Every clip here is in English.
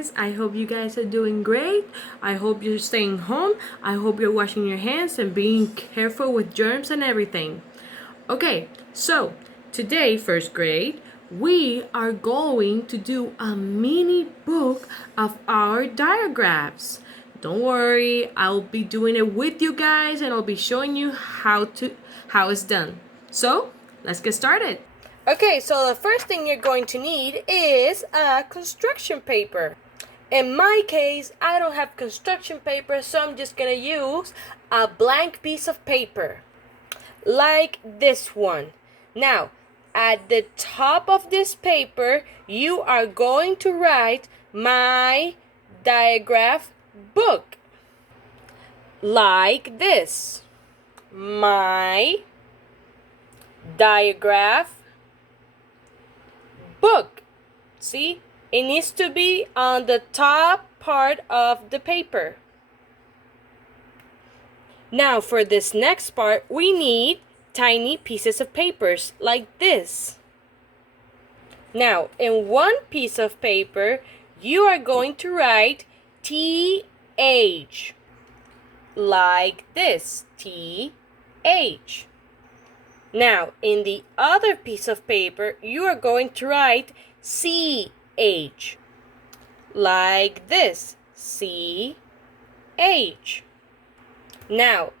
guys. I hope you guys are doing great. I hope you're staying home. I hope you're washing your hands and being careful with germs and everything. Okay, so today, first grade, we are going to do a mini book of our diagrams. Don't worry, I'll be doing it with you guys and I'll be showing you how it's done. So, let's get started. Okay, so the first thing you're going to need is a construction paper. In my case, I don't have construction paper, so I'm just gonna use a blank piece of paper, like this one. Now, at the top of this paper, you are going to write my Digraph book, like this. My Digraph book. See, it needs to be on the top part of the paper. Now for this next part, we need tiny pieces of papers like this. Now in one piece of paper, you are going to write TH, like this, TH. Now, in the other piece of paper, you are going to write CH, like this, CH. Now,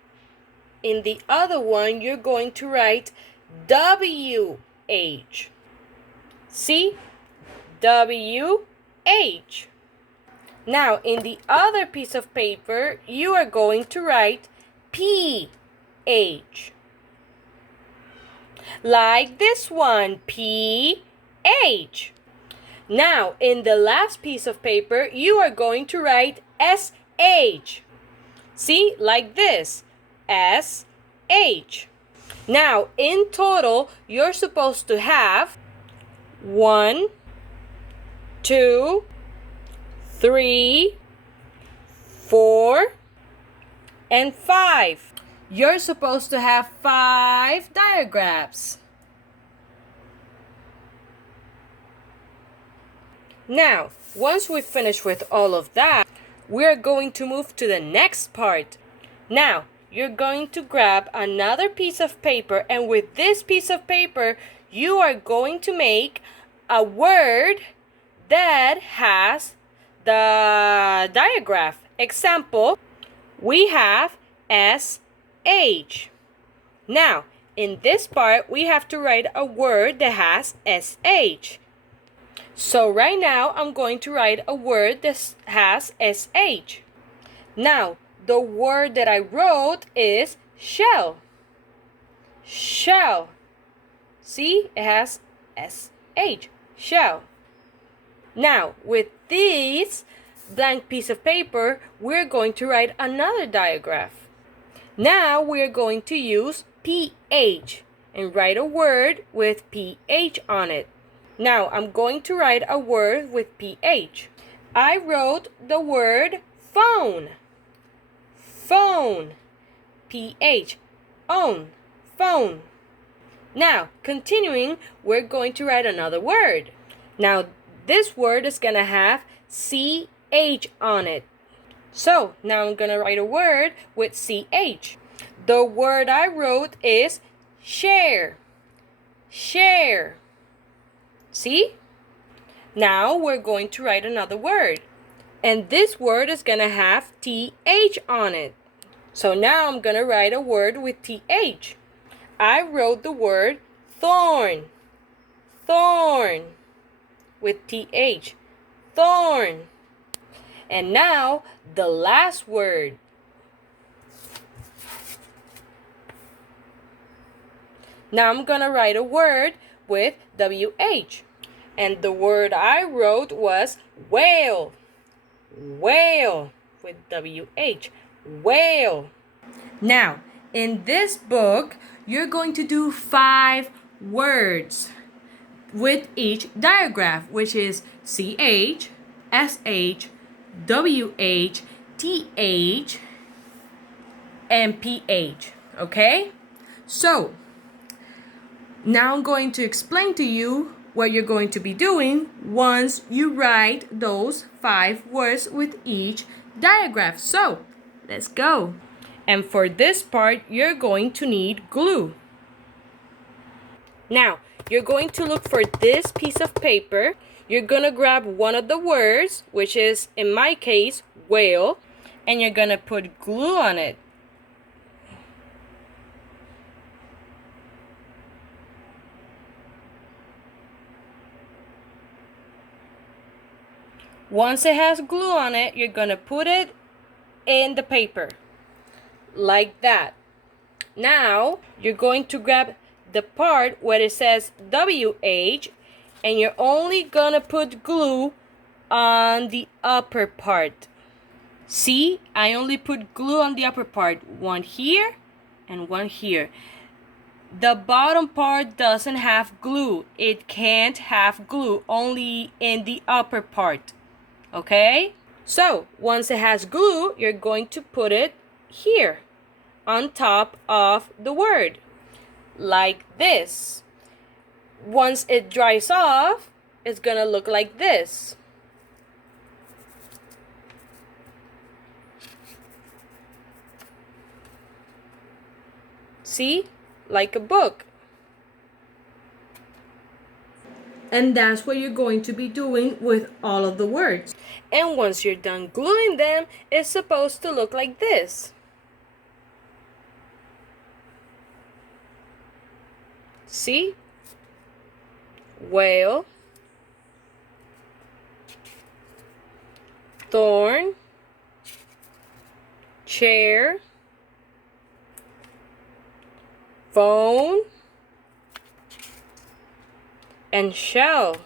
in the other one, you're going to write WH. See? WH. Now, in the other piece of paper, you are going to write PH. Like this one, PH. Now, in the last piece of paper, you are going to write SH. See, like this, SH. Now, in total, you're supposed to have 1, 2, 3, 4, and 5. You're supposed to have 5 diagrams. Now, once we finish with all of that, we're going to move to the next part. Now, you're going to grab another piece of paper, and with this piece of paper, you are going to make a word that has the digraph. Example, we have SH. Now, in this part, we have to write a word that has SH. So right now, I'm going to write a word that has SH. Now, the word that I wrote is shell. Shell. See, it has SH. Shell. Now, with this blank piece of paper, we're going to write another digraph. Now we're going to use PH and write a word with PH on it. Now I'm going to write a word with PH. I wrote the word phone. Phone. PH. Own. Phone. Now, continuing, we're going to write another word. Now, this word is going to have CH on it. So, now I'm going to write a word with CH. The word I wrote is share. Share. See? Now we're going to write another word. And this word is going to have TH on it. So now I'm going to write a word with TH. I wrote the word thorn. Thorn. With TH. Thorn. And now, the last word. Now I'm going to write a word with WH. And the word I wrote was whale. Whale. With WH. Whale. Now, in this book, you're going to do 5 words with each digraph, which is CH, SH, WH, TH, and PH. Okay? So, now I'm going to explain to you what you're going to be doing once you write those 5 words with each digraph. So, let's go. And for this part, you're going to need glue. Now, you're going to look for this piece of paper. You're going to grab one of the words, which is, in my case, whale, and you're going to put glue on it. Once it has glue on it, you're going to put it in the paper, like that. Now, you're going to grab the part where it says WH, and you're only going to put glue on the upper part. See, I only put glue on the upper part, one here and one here. The bottom part doesn't have glue. It can't have glue, only in the upper part. Okay? So, once it has glue, you're going to put it here, on top of the word, like this. Once it dries off, it's gonna look like this. See? Like a book. And that's what you're going to be doing with all of the words. And once you're done gluing them, it's supposed to look like this. See? Whale, thorn, chair, phone, and shell.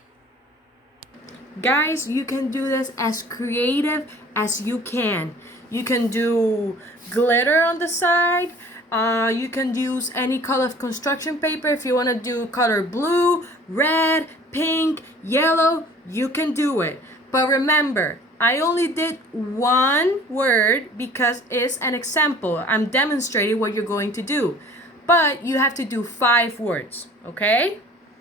Guys, you can do this as creative as you can. You can do glitter on the side. You can use any color of construction paper. If you want to do color blue, red, pink, yellow, you can do it. But remember, I only did one word because it's an example. I'm demonstrating what you're going to do. But you have to do 5 words, okay?